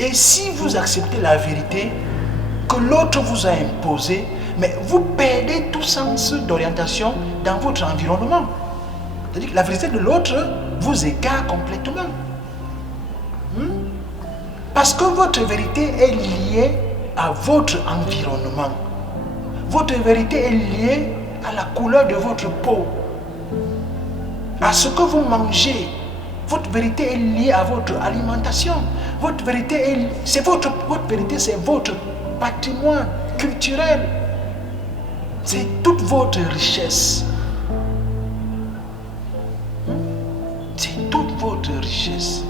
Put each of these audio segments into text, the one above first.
Et si vous acceptez la vérité que l'autre vous a imposée, mais vous perdez tout sens d'orientation dans votre environnement. C'est-à-dire que la vérité de l'autre vous égare complètement. Parce que votre vérité est liée à votre environnement. Votre vérité est liée à la couleur de votre peau, à ce que vous mangez. Votre vérité est liée à votre alimentation. Votre vérité, c'est votre vérité, c'est votre patrimoine culturel. C'est toute votre richesse. C'est toute votre richesse.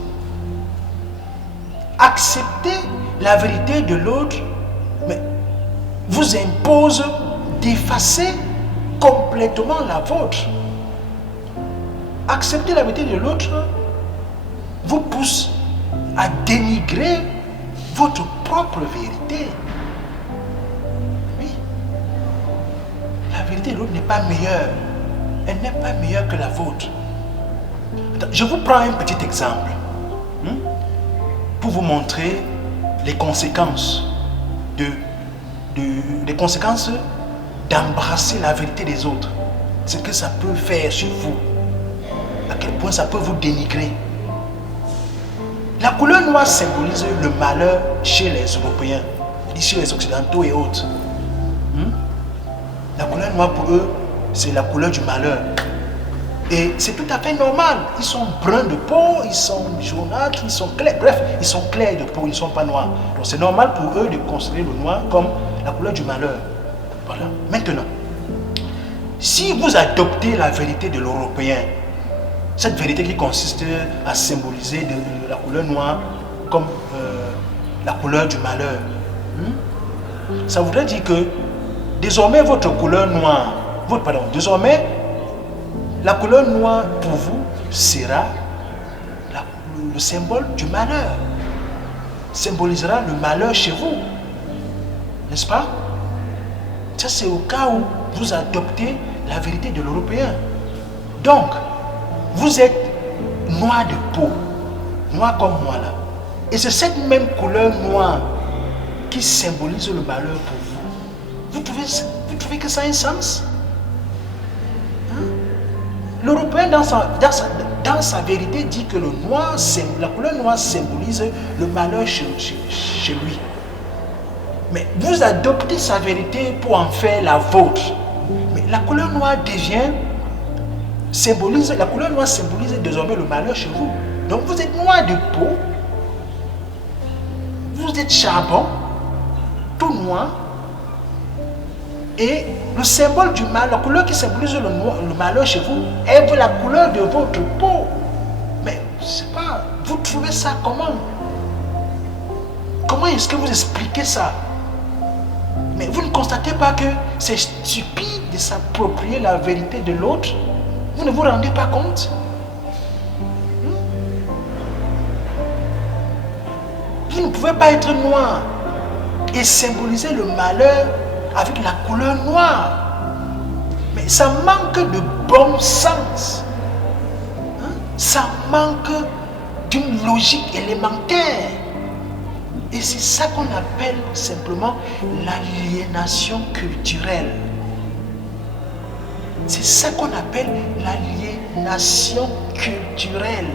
Accepter la vérité de l'autre, mais vous impose d'effacer complètement la vôtre. Accepter la vérité de l'autre vous pousse à dénigrer votre propre vérité. Oui. La vérité de l'autre n'est pas meilleure. Elle n'est pas meilleure que la vôtre. Je vous prends un petit exemple pour vous montrer les conséquences les conséquences d'embrasser la vérité des autres. Ce que ça peut faire sur vous. À quel point ça peut vous dénigrer. La couleur noire symbolise le malheur chez les Européens, chez les Occidentaux et autres. La couleur noire pour eux, c'est la couleur du malheur. Et c'est tout à fait normal. Ils sont bruns de peau, ils sont jaunâtres, ils sont clairs. Bref, ils sont clairs de peau, ils ne sont pas noirs. Donc c'est normal pour eux de considérer le noir comme la couleur du malheur. Voilà. Maintenant, si vous adoptez la vérité de l'Européen, cette vérité qui consiste à symboliser la couleur noire comme la couleur du malheur, ça voudrait dire que désormais votre couleur noire, désormais la couleur noire pour vous sera le symbole du malheur, symbolisera le malheur chez vous, n'est-ce pas? Ça c'est au cas où vous adoptez la vérité de l'Européen. Donc, vous êtes noir de peau, noir comme moi là. Et c'est cette même couleur noire qui symbolise le malheur pour vous. Vous trouvez que ça a un sens? L'Européen dans sa vérité dit que la couleur noire symbolise le malheur chez lui. Mais vous adoptez sa vérité pour en faire la vôtre. Mais la couleur noire symbolise désormais le malheur chez vous. Donc vous êtes noir de peau, vous êtes charbon, tout noir, et le symbole du mal, la couleur qui symbolise le malheur chez vous, est la couleur de votre peau. Mais je ne sais pas, vous trouvez ça comment? Comment est-ce que vous expliquez ça? Mais vous ne constatez pas que c'est stupide de s'approprier la vérité de l'autre? Vous ne vous rendez pas compte? Vous ne pouvez pas être noir et symboliser le malheur avec la couleur noire. Mais ça manque de bon sens. Ça manque d'une logique élémentaire. Et c'est ça qu'on appelle simplement l'aliénation culturelle. C'est ça qu'on appelle l'aliénation culturelle.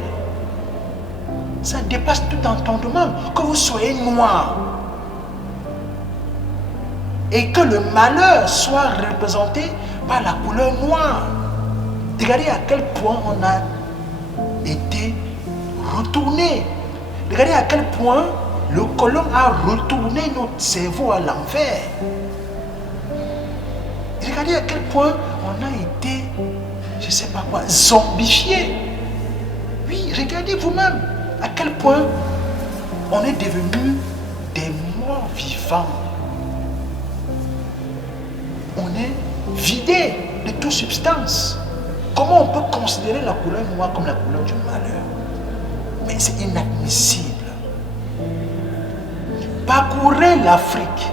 Ça dépasse tout entendement. Que vous soyez noir et que le malheur soit représenté par la couleur noire. Regardez à quel point on a été retourné. Regardez à quel point le colon a retourné notre cerveau à l'envers. Regardez à quel point on a été, je ne sais pas quoi, zombifié. Oui, regardez vous-même à quel point on est devenu des morts vivants. On est vidé de toute substance. Comment on peut considérer la couleur noire comme la couleur du malheur? Mais c'est inadmissible. Parcourez l'Afrique.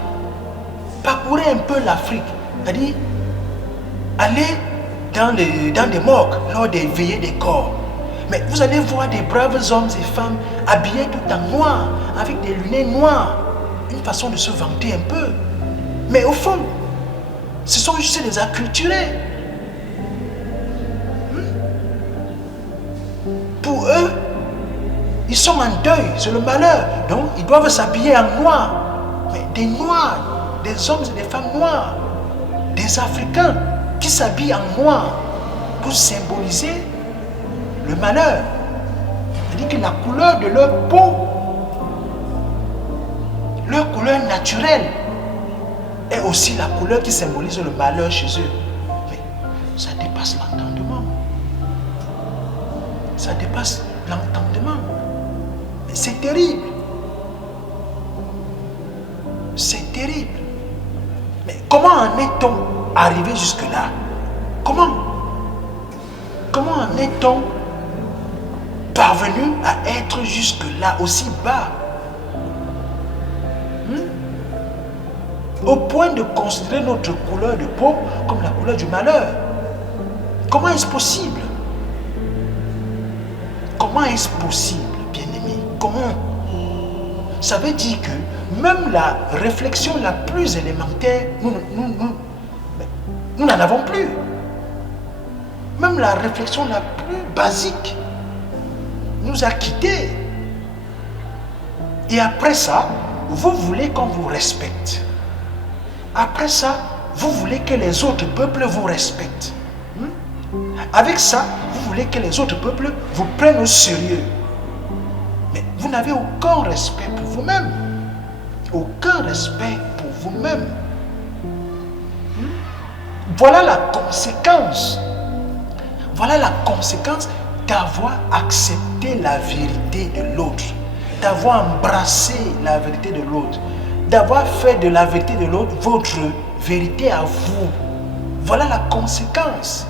Parcourez un peu l'Afrique. C'est-à-dire, allez dans des morgues lors des veillées des corps. Mais vous allez voir des braves hommes et femmes habillés tout en noir, avec des lunettes noires. Une façon de se vanter un peu. Mais au fond, ce sont juste des acculturés. Pour eux, ils sont en deuil, c'est le malheur. Donc, ils doivent s'habiller en noir. Mais des noirs, des hommes et des femmes noirs, des Africains qui s'habillent en noir pour symboliser le malheur. C'est-à-dire que la couleur de leur peau, leur couleur naturelle, est aussi la couleur qui symbolise le malheur chez eux. Mais ça dépasse l'entendement. Ça dépasse l'entendement. C'est terrible. C'est terrible. Mais comment en est-on arrivé jusque-là? Comment en est-on parvenu à être jusque-là, aussi bas? Au point de considérer notre couleur de peau comme la couleur du malheur. Comment est-ce possible? Comment est-ce possible, bien-aimé? Comment? Ça veut dire que même la réflexion la plus élémentaire, nous n'en avons plus. Même la réflexion la plus basique nous a quittés. Et après ça, vous voulez qu'on vous respecte. Après ça, vous voulez que les autres peuples vous respectent. Avec ça, vous voulez que les autres peuples vous prennent au sérieux. Mais vous n'avez aucun respect pour vous-même. Aucun respect pour vous-même. Voilà la conséquence. Voilà la conséquence d'avoir accepté la vérité de l'autre. D'avoir embrassé la vérité de l'autre. D'avoir fait de la vérité de l'autre votre vérité à vous. Voilà la conséquence.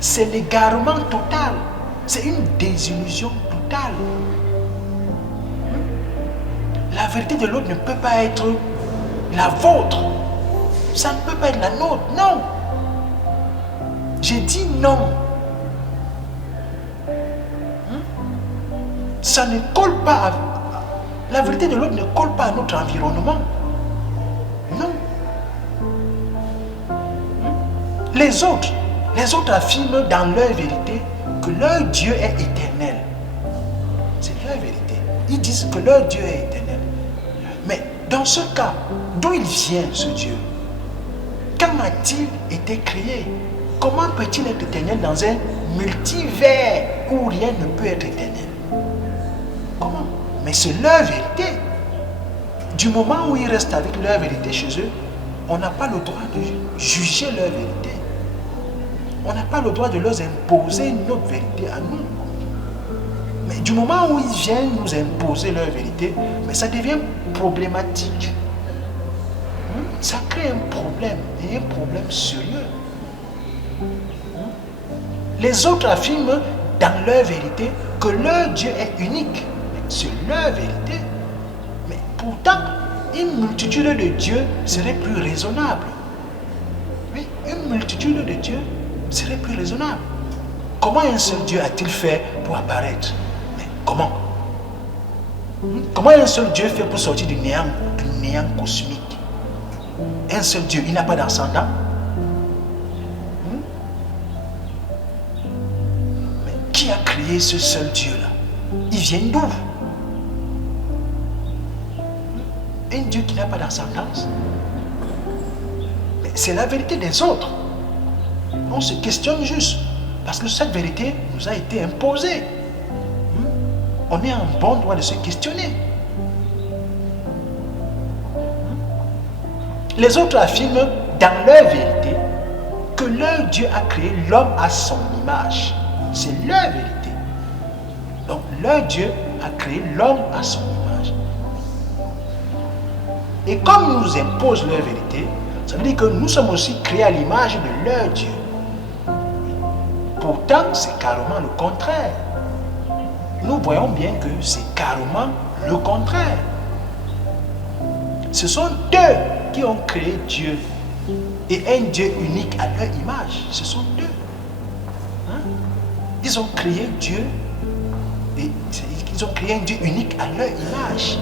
C'est l'égarement total. C'est une désillusion totale. La vérité de l'autre ne peut pas être la vôtre. Ça ne peut pas être la nôtre. Non. J'ai dit non. Ça ne colle pas à... La vérité de l'autre ne colle pas à notre environnement. Non. Les autres affirment dans leur vérité que leur Dieu est éternel. C'est leur vérité. Ils disent que leur Dieu est éternel. Mais dans ce cas, d'où il vient ce Dieu? Quand a-t-il été créé? Comment peut-il être éternel dans un multivers où rien ne peut être éternel? Comment? Mais c'est leur vérité. Du moment où ils restent avec leur vérité chez eux, on n'a pas le droit de juger leur vérité. On n'a pas le droit de leur imposer notre vérité à nous. Mais du moment où ils viennent nous imposer leur vérité, mais ça devient problématique. Ça crée un problème, et un problème sérieux. Les autres affirment dans leur vérité que leur Dieu est unique. C'est leur vérité. Mais pourtant, une multitude de dieux serait plus raisonnable. Oui, une multitude de dieux serait plus raisonnable. Comment un seul Dieu a-t-il fait pour apparaître? Mais comment? Comment un seul Dieu fait pour sortir du néant cosmique? Un seul Dieu, il n'a pas d'ascendant. Mais qui a créé ce seul Dieu-là? Il vient d'où? Un Dieu qui n'a pas d'ascendance. Mais c'est la vérité des autres. On se questionne juste. Parce que cette vérité nous a été imposée. On est en bon droit de se questionner. Les autres affirment dans leur vérité que leur Dieu a créé l'homme à son image. C'est leur vérité. Donc leur Dieu a créé l'homme à son image. Et comme ils nous imposent leur vérité, ça veut dire que nous sommes aussi créés à l'image de leur Dieu. Pourtant, c'est carrément le contraire. Nous voyons bien que c'est carrément le contraire. Ce sont eux qui ont créé Dieu et un Dieu unique à leur image. Ce sont eux. Ils ont créé Dieu, et ils ont créé un Dieu unique à leur image.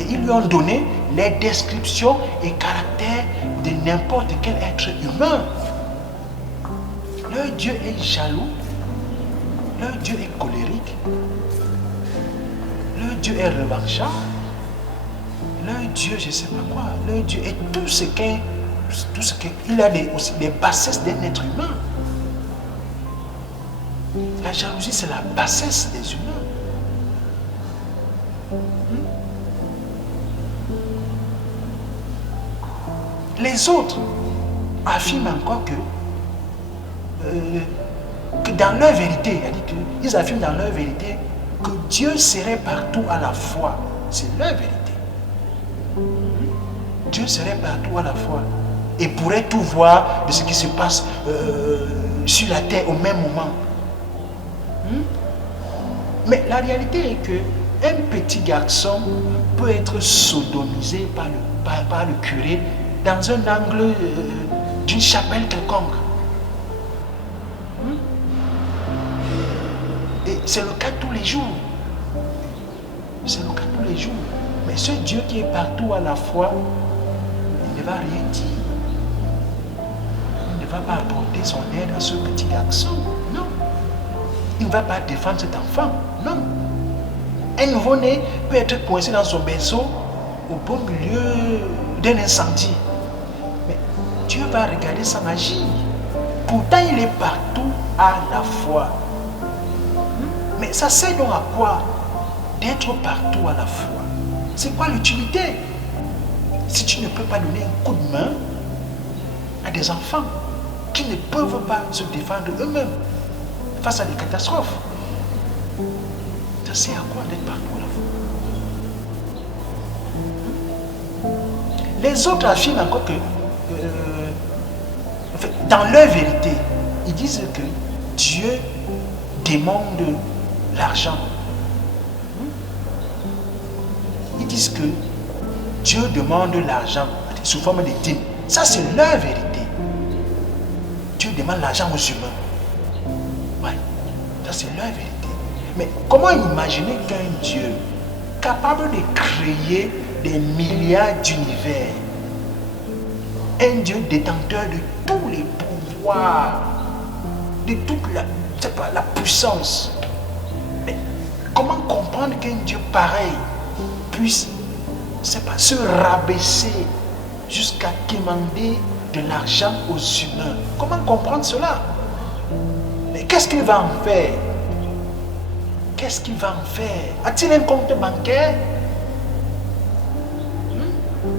Et ils lui ont donné les descriptions et caractères de n'importe quel être humain. Leur Dieu est jaloux, leur Dieu est colérique, leur Dieu est revanchard, leur Dieu, je ne sais pas quoi, leur Dieu est tout ce qu'il a aussi les bassesses d'un être humain. La jalousie, c'est la bassesse des humains. Les autres affirment encore que dans leur vérité, ils affirment dans leur vérité que Dieu serait partout à la fois. C'est leur vérité. Dieu serait partout à la fois et pourrait tout voir de ce qui se passe sur la terre au même moment. Mais la réalité est que un petit garçon peut être sodomisé par le curé dans un angle d'une chapelle quelconque. Et c'est le cas tous les jours. C'est le cas tous les jours. Mais ce Dieu qui est partout à la fois, il ne va rien dire. Il ne va pas apporter son aide à ce petit garçon. Non. Il ne va pas défendre cet enfant. Non. Un nouveau-né peut être coincé dans son berceau au beau milieu d'un incendie. Mais Dieu va regarder sans agir. Pourtant, il est partout à la fois. Mais ça sert donc à quoi d'être partout à la fois? C'est quoi l'utilité si tu ne peux pas donner un coup de main à des enfants qui ne peuvent pas se défendre eux-mêmes face à des catastrophes? Ça sert à quoi d'être partout à la fois? Les autres affirment encore que dans leur vérité, ils disent que Dieu demande l'argent. Ils disent que Dieu demande l'argent sous forme de dîmes. Ça, c'est leur vérité. Dieu demande l'argent aux humains. Ouais, ça, c'est leur vérité. Mais comment imaginer qu'un Dieu capable de créer des milliards d'univers, un Dieu détenteur de tous les pouvoirs, de toute la puissance, mais comment comprendre qu'un Dieu pareil puisse se rabaisser jusqu'à demander de l'argent aux humains? Comment comprendre cela? Mais qu'est-ce qu'il va en faire? Qu'est-ce qu'il va en faire? A-t-il un compte bancaire?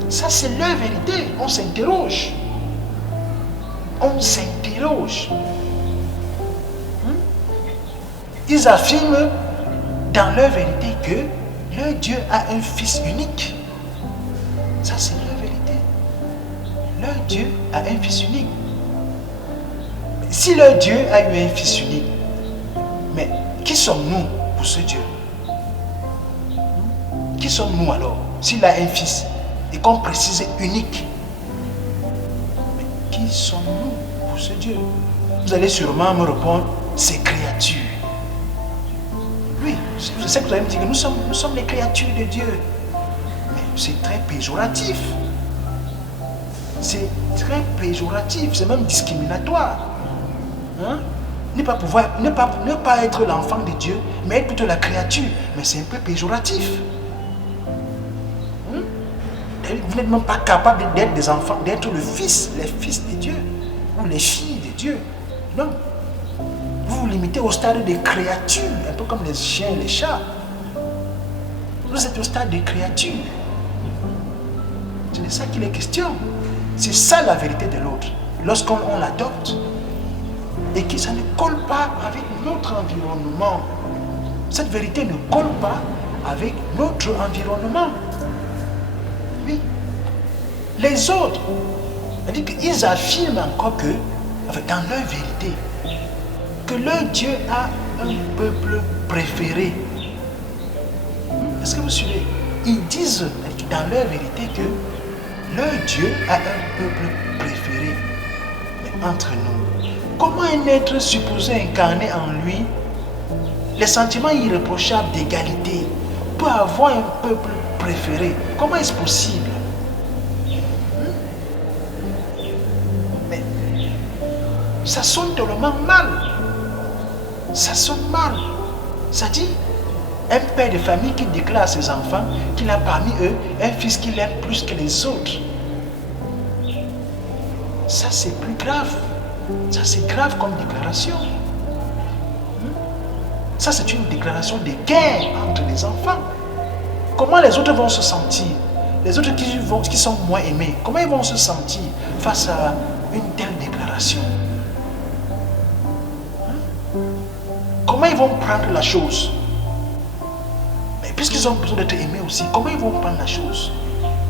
Ça, c'est leur vérité. On s'interroge. On s'interroge. Ils affirment dans leur vérité que leur Dieu a un fils unique. Ça, c'est leur vérité. Leur Dieu a un fils unique. Si leur Dieu a eu un fils unique, mais qui sommes-nous pour ce Dieu? Qui sommes-nous alors s'il a un fils et qu'on précise unique? Mais qui sommes-nous pour ce Dieu? Vous allez sûrement me répondre, ces créatures. Oui, je sais que vous allez me dire que nous sommes les créatures de Dieu. Mais c'est très péjoratif. C'est très péjoratif, c'est même discriminatoire. Ne pas être l'enfant de Dieu, mais être plutôt la créature. Mais c'est un peu péjoratif. Vous n'êtes même pas capable d'être des enfants, d'être les fils de Dieu, ou les filles de Dieu. Non. Vous vous limitez au stade des créatures, un peu comme les chiens et les chats. Vous êtes au stade des créatures. C'est de ça qu'il est question. C'est ça la vérité de l'autre. Lorsqu'on l'adopte, et que ça ne colle pas avec notre environnement. Cette vérité ne colle pas avec notre environnement. Oui. Les autres, ils affirment encore que, dans leur vérité, que leur Dieu a un peuple préféré. Est-ce que vous suivez? Ils disent dans leur vérité que leur Dieu a un peuple préféré. Mais entre nous, comment un être supposé incarner en lui les sentiments irréprochables d'égalité peut avoir un peuple préféré? Comment est-ce possible? Mais ça sonne tellement mal. Ça sonne mal. Ça dit, un père de famille qui déclare à ses enfants qu'il a parmi eux un fils qu'il aime plus que les autres. Ça, c'est plus grave. Ça, c'est grave comme déclaration. Ça, c'est une déclaration de guerre entre les enfants. Comment les autres vont se sentir? Les autres qui sont moins aimés, comment ils vont se sentir face à une telle déclaration? Comment ils vont prendre la chose? Mais puisqu'ils ont besoin d'être aimés aussi, comment ils vont prendre la chose?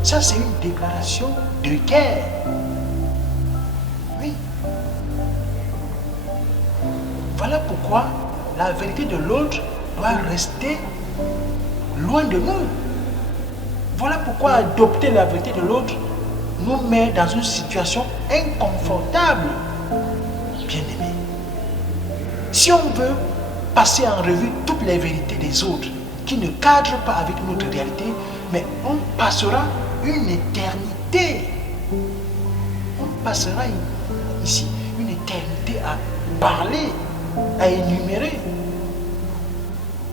Ça, c'est une déclaration de guerre. Oui. Voilà pourquoi la vérité de l'autre doit rester loin de nous. Voilà pourquoi adopter la vérité de l'autre nous met dans une situation inconfortable. Bien-aimés, si on veut passer en revue toutes les vérités des autres qui ne cadrent pas avec notre réalité, mais on passera une éternité. On passera ici une éternité à parler, à énumérer.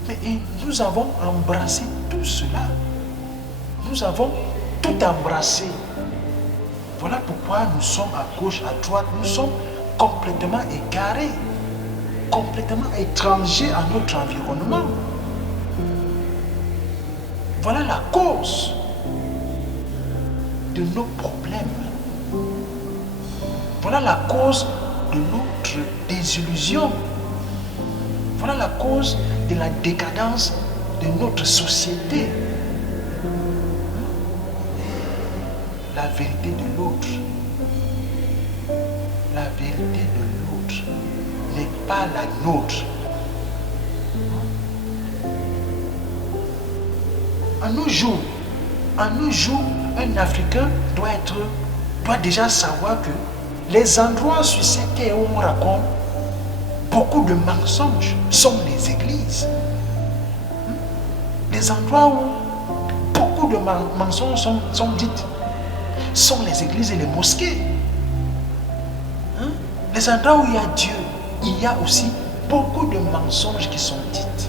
Mais nous avons embrassé tout cela. Nous avons tout embrassé. Voilà pourquoi nous sommes à gauche, à droite, nous sommes complètement égarés, complètement étrangers à notre environnement. Voilà la cause de nos problèmes. Voilà la cause de notre désillusion. Voilà la cause de la décadence de notre société. La vérité de l'autre, la vérité de l'autre n'est pas la nôtre. En nos jours, un Africain doit déjà savoir que les endroits sur cette terre où on raconte beaucoup de mensonges sont les églises. Les endroits où beaucoup de mensonges sont dites sont les églises et les mosquées. Les endroits où il y a Dieu, il y a aussi beaucoup de mensonges qui sont dites.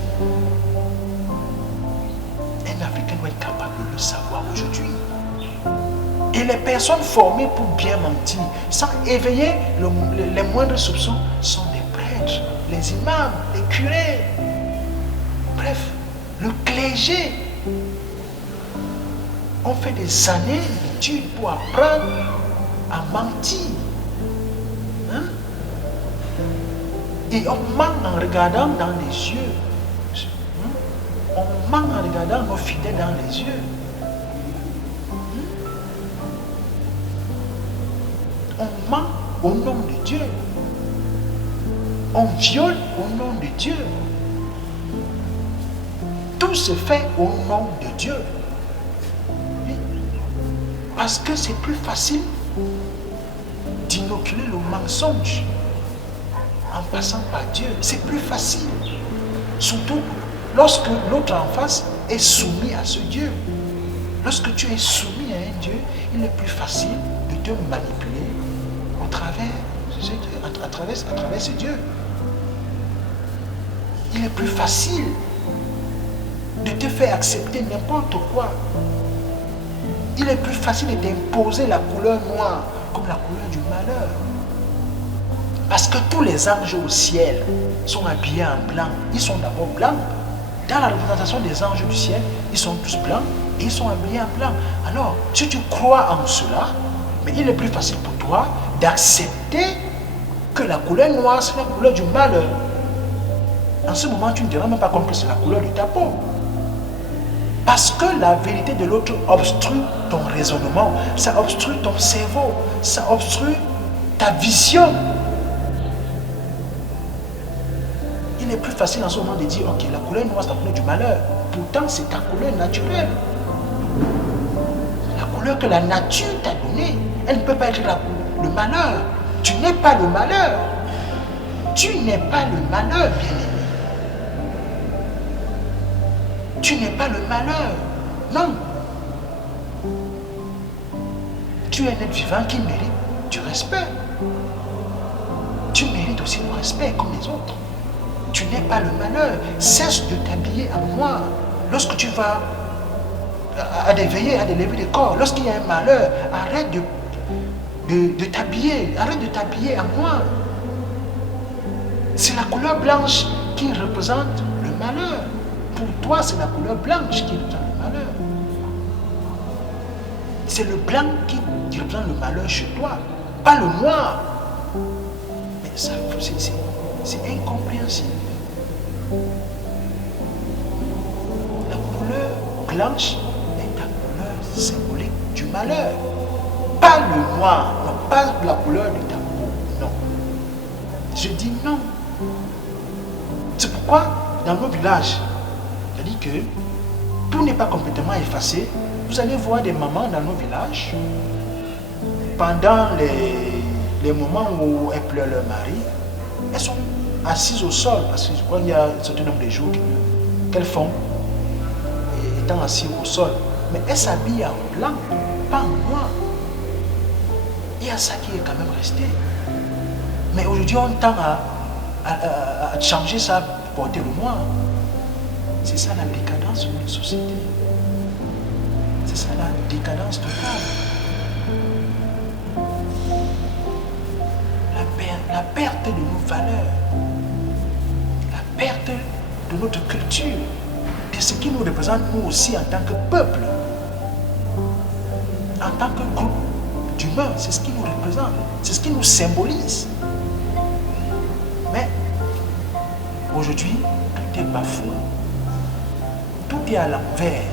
Un Africain doit être capable de le savoir aujourd'hui. Et les personnes formées pour bien mentir, sans éveiller les moindres soupçons, sont des prêtres, les imams, les curés, bref, le clergé. On fait des années d'études pour apprendre à mentir. Et on ment en regardant dans les yeux. On ment en regardant nos fidèles dans les yeux. On ment au nom de Dieu. On viole au nom de Dieu. Tout se fait au nom de Dieu. Parce que c'est plus facile d'inoculer le mensonge en passant par Dieu. C'est plus facile. Surtout lorsque l'autre en face est soumis à ce Dieu. Lorsque tu es soumis à un Dieu, il est plus facile de te manipuler à travers ce Dieu. Il est plus facile de te faire accepter n'importe quoi. Il est plus facile de t'imposer la couleur noire comme la couleur du malheur. Parce que tous les anges au ciel sont habillés en blanc. Ils sont d'abord blancs. Dans la représentation des anges du ciel, ils sont tous blancs et ils sont habillés en blanc. Alors, si tu crois en cela, mais il est plus facile pour toi d'accepter que la couleur noire, c'est la couleur du malheur. En ce moment, tu ne te rends même pas compte que c'est la couleur de ta peau. Parce que la vérité de l'autre obstrue ton raisonnement, ça obstrue ton cerveau, ça obstrue ta vision. Il est plus facile en ce moment de dire, ok, la couleur noire, c'est la couleur du malheur. Pourtant, c'est ta couleur naturelle. La couleur que la nature t'a donnée, elle ne peut pas être le malheur. Tu n'es pas le malheur. Tu n'es pas le malheur, bien-aimé. Tu n'es pas le malheur. Non. Tu es un être vivant qui mérite du respect. Tu mérites aussi le respect comme les autres. Tu n'es pas le malheur. Cesse de t'habiller en noir. Lorsque tu vas à des veillées, à des levées de corps, lorsqu'il y a un malheur, arrête de t'habiller. Arrête de t'habiller en noir. C'est la couleur blanche qui représente le malheur. Pour toi, c'est la couleur blanche qui représente le malheur. C'est le blanc qui représente le malheur chez toi, pas le noir. Mais ça, c'est incompréhensible. La couleur blanche est la couleur symbolique du malheur. Pas le noir, non, pas la couleur de ta peau, non. Je dis non. C'est pourquoi, dans nos villages, je dis que tout n'est pas complètement effacé. Vous allez voir des mamans dans nos villages, pendant les moments où elles pleurent leur mari, elles sont assises au sol, parce que je crois qu'il y a un certain nombre de jours qu'elles font, étant assises au sol. Mais elles s'habillent en blanc, pas en noir. Il y a ça qui est quand même resté. Mais aujourd'hui, on tend à changer ça pour porter le noir. C'est ça la décadence de notre société. C'est ça la décadence totale. La perte de nos valeurs, la perte de notre culture, de ce qui nous représente nous aussi en tant que peuple, en tant que groupe d'humains, c'est ce qui nous représente, c'est ce qui nous symbolise. Mais aujourd'hui, tout est bafoué, tout est à l'envers.